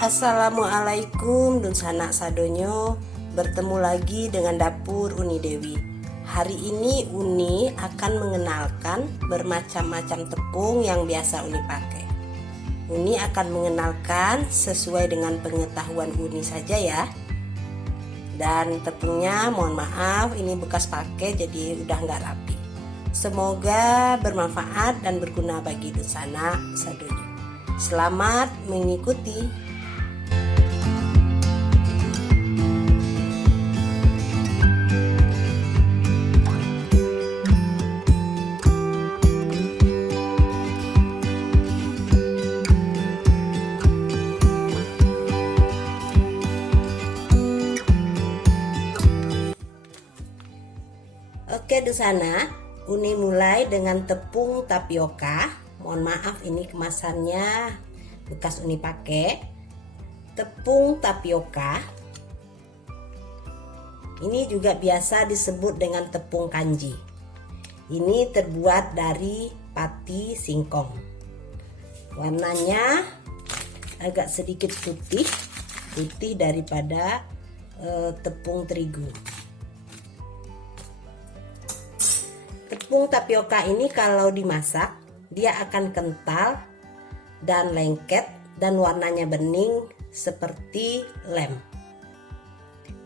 Assalamualaikum dan sanak sadonyo. Bertemu lagi dengan dapur Uni Dewi. Hari ini Uni akan mengenalkan bermacam-macam tepung yang biasa Uni pakai. Uni akan mengenalkan sesuai dengan pengetahuan Uni saja ya. Dan tepungnya mohon maaf ini bekas pakai jadi udah nggak rapi. Semoga bermanfaat dan berguna bagi sanak sadonyo. Selamat mengikuti. Oke di sana, Uni mulai dengan tepung tapioka. Mohon maaf ini kemasannya bekas Uni pakai. Tepung tapioka. Ini juga biasa disebut dengan tepung kanji. Ini terbuat dari pati singkong. Warnanya agak sedikit putih daripada tepung terigu. Tepung tapioka ini kalau dimasak dia akan kental dan lengket dan warnanya bening seperti lem.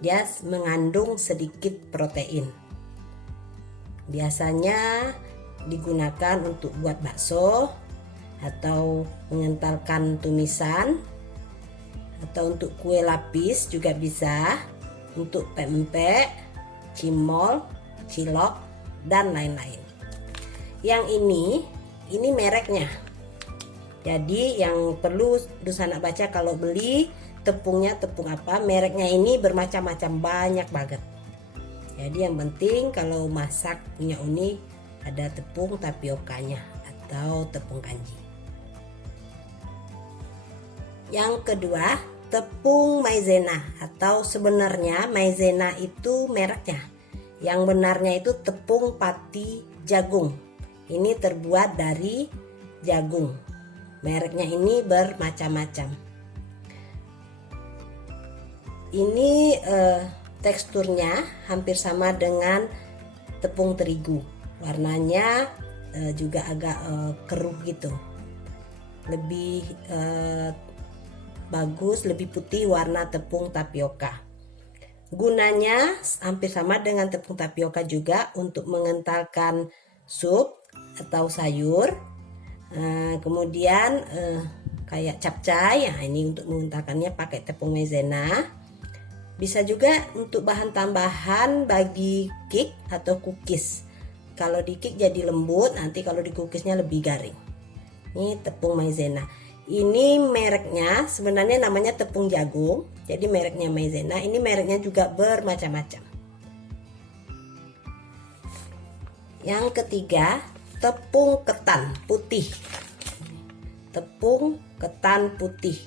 Dia mengandung sedikit protein. Biasanya digunakan untuk buat bakso atau mengentalkan tumisan atau untuk kue lapis juga bisa, untuk pempek, cimol, cilok dan lain-lain. Yang ini mereknya. Jadi yang perlu Dusana baca kalau beli tepungnya tepung apa, mereknya ini bermacam-macam, banyak banget. Jadi yang penting kalau masak punya Uni ada tepung tapiokanya atau tepung kanji. Yang kedua, tepung maizena atau sebenarnya maizena itu mereknya. Yang benarnya itu tepung pati jagung. Ini terbuat dari jagung. Mereknya ini bermacam-macam. Ini teksturnya hampir sama dengan tepung terigu. Warnanya juga agak keruh gitu. Lebih bagus, lebih putih warna tepung tapioka. Gunanya hampir sama dengan tepung tapioka juga, untuk mengentalkan sup atau sayur. Kemudian kayak capcay, ya ini untuk mengentalkannya pakai tepung maizena. Bisa juga untuk bahan tambahan bagi cake atau cookies. Kalau di cake jadi lembut, nanti kalau di cookiesnya lebih garing. Ini tepung maizena. Ini mereknya sebenarnya namanya tepung jagung, jadi mereknya maizena. Ini mereknya juga bermacam-macam. Yang ketiga, tepung ketan putih. Tepung ketan putih.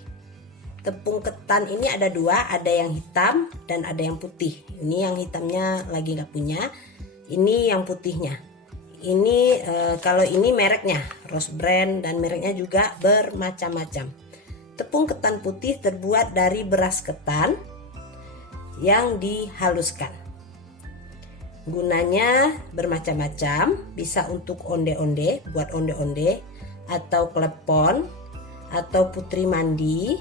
Tepung ketan ini ada dua, ada yang hitam dan ada yang putih. Ini yang hitamnya lagi nggak punya, ini yang putihnya. Ini kalau ini mereknya Rose Brand dan mereknya juga bermacam-macam. Tepung ketan putih terbuat dari beras ketan yang dihaluskan. Gunanya bermacam-macam, bisa untuk onde-onde, buat onde-onde, atau klepon, atau putri mandi.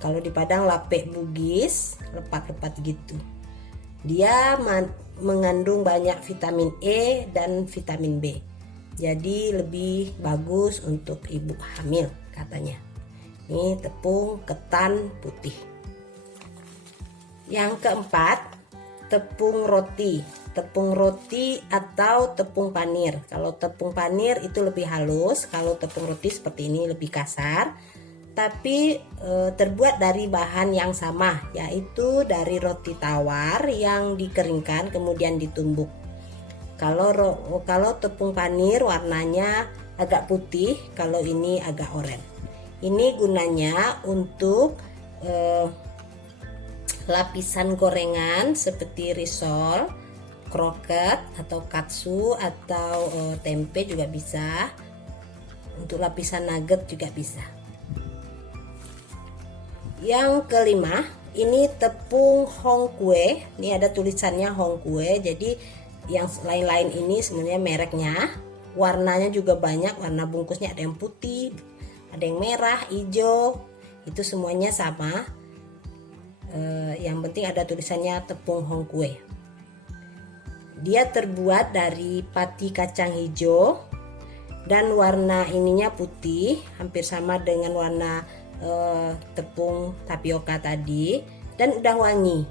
Kalau di Padang lapek bugis, lepat-lepat gitu. Dia mengandung banyak vitamin E dan vitamin B. Jadi lebih bagus untuk ibu hamil katanya. Ini tepung ketan putih. Yang keempat, tepung roti. Tepung roti atau tepung panir. Kalau tepung panir itu lebih halus, kalau tepung roti seperti ini lebih kasar. Tapi terbuat dari bahan yang sama, yaitu dari roti tawar yang dikeringkan kemudian ditumbuk. Kalau tepung panir warnanya agak putih, kalau ini agak oranye. Ini gunanya untuk lapisan gorengan seperti risol, kroket atau katsu atau tempe juga bisa. Untuk lapisan nugget juga bisa. Yang kelima, ini tepung Hongkue. Ini ada tulisannya Hongkue. Jadi yang lain-lain ini sebenarnya mereknya. Warnanya juga banyak, warna bungkusnya ada yang putih, ada yang merah, hijau. Itu semuanya sama. Yang penting ada tulisannya tepung Hongkue. Dia terbuat dari pati kacang hijau dan warna ininya putih, hampir sama dengan warna tepung tapioka tadi, dan udah wangi.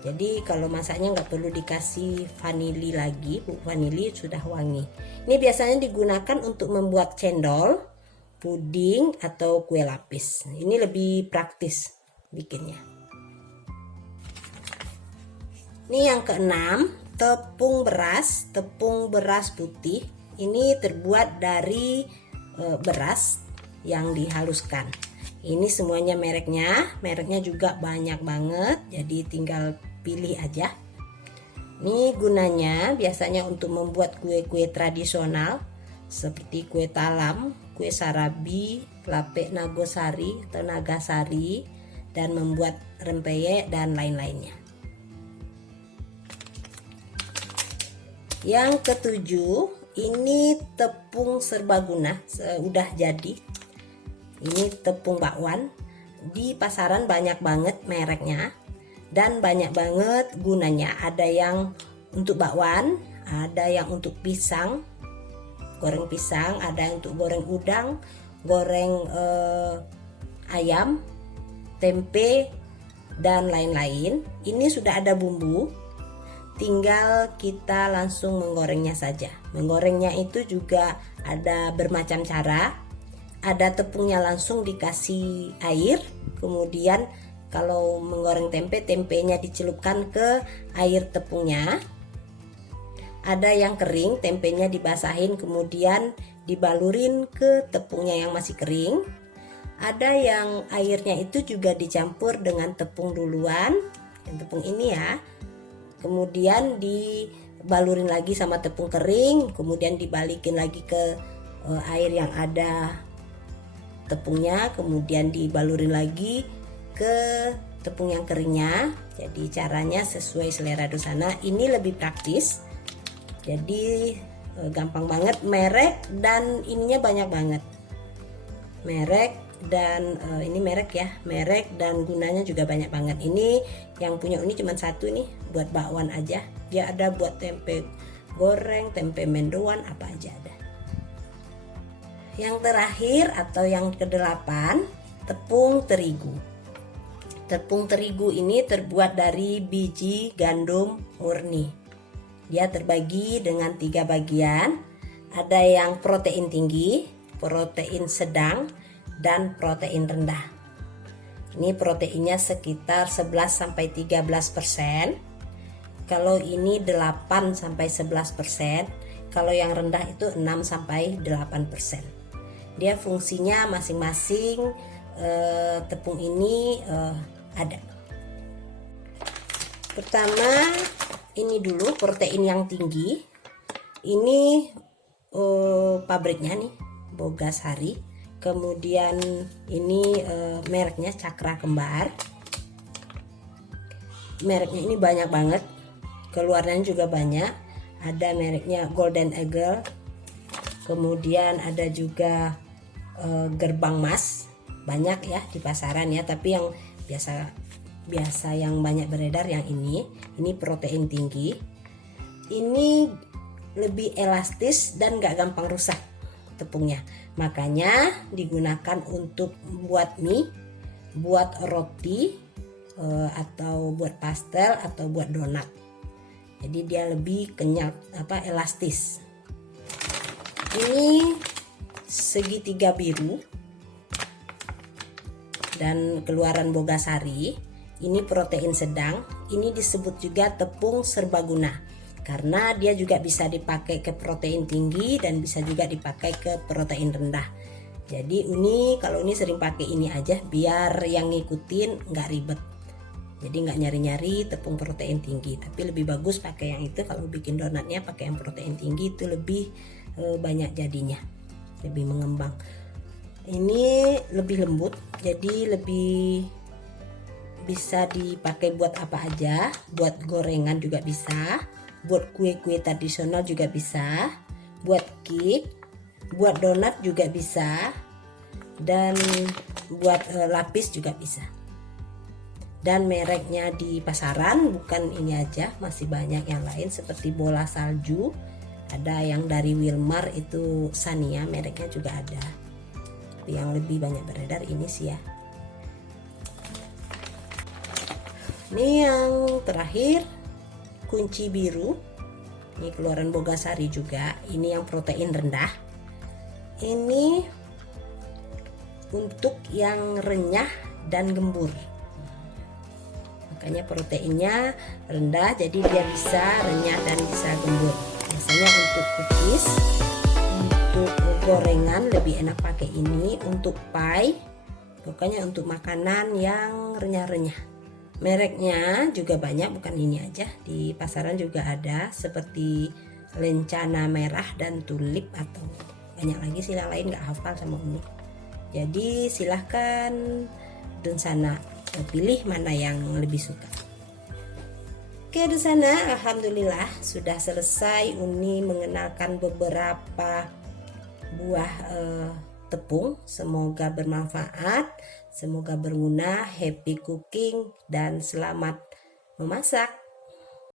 Jadi kalau masaknya nggak perlu dikasih vanili lagi, bubuk vanili sudah wangi. Ini biasanya digunakan untuk membuat cendol, puding, atau kue lapis. Ini lebih praktis bikinnya. Ini yang keenam, tepung beras putih. Ini terbuat dari beras yang dihaluskan. Ini semuanya mereknya juga banyak banget, jadi tinggal pilih aja. Ini gunanya biasanya untuk membuat kue-kue tradisional seperti kue talam, kue sarabi, lapek nagosari atau nagasari, dan membuat rempeyek dan lain-lainnya. Yang ketujuh, ini tepung serbaguna, udah jadi. Ini tepung bakwan. Di pasaran banyak banget mereknya dan banyak banget gunanya. Ada yang untuk bakwan, ada yang untuk pisang, goreng pisang, ada yang untuk goreng udang, goreng ayam, tempe, dan lain-lain. Ini sudah ada bumbu, tinggal kita langsung menggorengnya saja. Menggorengnya itu juga ada bermacam cara. Ada tepungnya langsung dikasih air, kemudian kalau menggoreng tempe, tempenya dicelupkan ke air tepungnya. Ada yang kering, tempenya dibasahin kemudian dibalurin ke tepungnya yang masih kering. Ada yang airnya itu juga dicampur dengan tepung duluan, yang tepung ini ya. Kemudian dibalurin lagi sama tepung kering, kemudian dibalikin lagi ke air yang ada tepungnya, kemudian dibalurin lagi ke tepung yang keringnya. Jadi caranya sesuai selera dosana. Ini lebih praktis, jadi gampang banget. Merek dan ininya banyak banget, merek dan ini merek ya, merek dan gunanya juga banyak banget. Ini yang punya Uni cuma satu nih, buat bakwan aja. Dia ada buat tempe goreng, tempe mendoan, apa aja ada. Yang terakhir atau yang kedelapan, tepung terigu. Tepung terigu ini terbuat dari biji gandum murni. Dia terbagi dengan 3 bagian. Ada yang protein tinggi, protein sedang, dan protein rendah. Ini proteinnya sekitar 11-13%. Kalau ini 8-11%. Kalau yang rendah itu 6-8%. Dia fungsinya masing-masing tepung ini ada. Pertama ini dulu protein yang tinggi. Ini pabriknya nih Bogasari. Kemudian ini mereknya Cakra Kembar. Mereknya ini banyak banget, keluarannya juga banyak. Ada mereknya Golden Eagle, kemudian ada juga Gerbang Mas, banyak ya di pasaran ya. Tapi yang biasa yang banyak beredar yang ini protein tinggi. Ini lebih elastis dan gak gampang rusak tepungnya, makanya digunakan untuk buat mie, buat roti, atau buat pastel atau buat donat. Jadi dia lebih kenyal, elastis. Ini segitiga biru dan keluaran Bogasari. Ini protein sedang. Ini disebut juga tepung serbaguna karena dia juga bisa dipakai ke protein tinggi dan bisa juga dipakai ke protein rendah. Jadi kalau Uni sering pakai ini aja biar yang ngikutin nggak ribet. Jadi nggak nyari-nyari tepung protein tinggi, tapi lebih bagus pakai yang itu. Kalau bikin donatnya pakai yang protein tinggi, itu lebih banyak jadinya, lebih mengembang. Ini lebih lembut, jadi lebih bisa dipakai buat apa aja, buat gorengan juga bisa, buat kue-kue tradisional juga bisa, buat cake, buat donat juga bisa, dan buat lapis juga bisa. Dan mereknya di pasaran bukan ini aja, masih banyak yang lain seperti bola salju, ada yang dari Wilmar itu Sania, mereknya juga ada. Tapi yang lebih banyak beredar ini sih ya. Ini yang terakhir, kunci biru. Ini keluaran Bogasari juga. Ini yang protein rendah. Ini untuk yang renyah dan gembur. Makanya proteinnya rendah, jadi dia bisa renyah dan bisa gembur. Biasanya untuk cookies, untuk gorengan lebih enak pakai ini. Untuk pie, pokoknya untuk makanan yang renyah-renyah. Mereknya juga banyak, bukan ini aja, di pasaran juga ada seperti lencana merah dan tulip, atau banyak lagi sih yang lain, nggak hafal sama Umi. Jadi silahkan dan sana pilih mana yang lebih suka. Oke di sana, alhamdulillah sudah selesai Uni mengenalkan beberapa buah tepung. Semoga bermanfaat, semoga berguna. Happy cooking dan selamat memasak.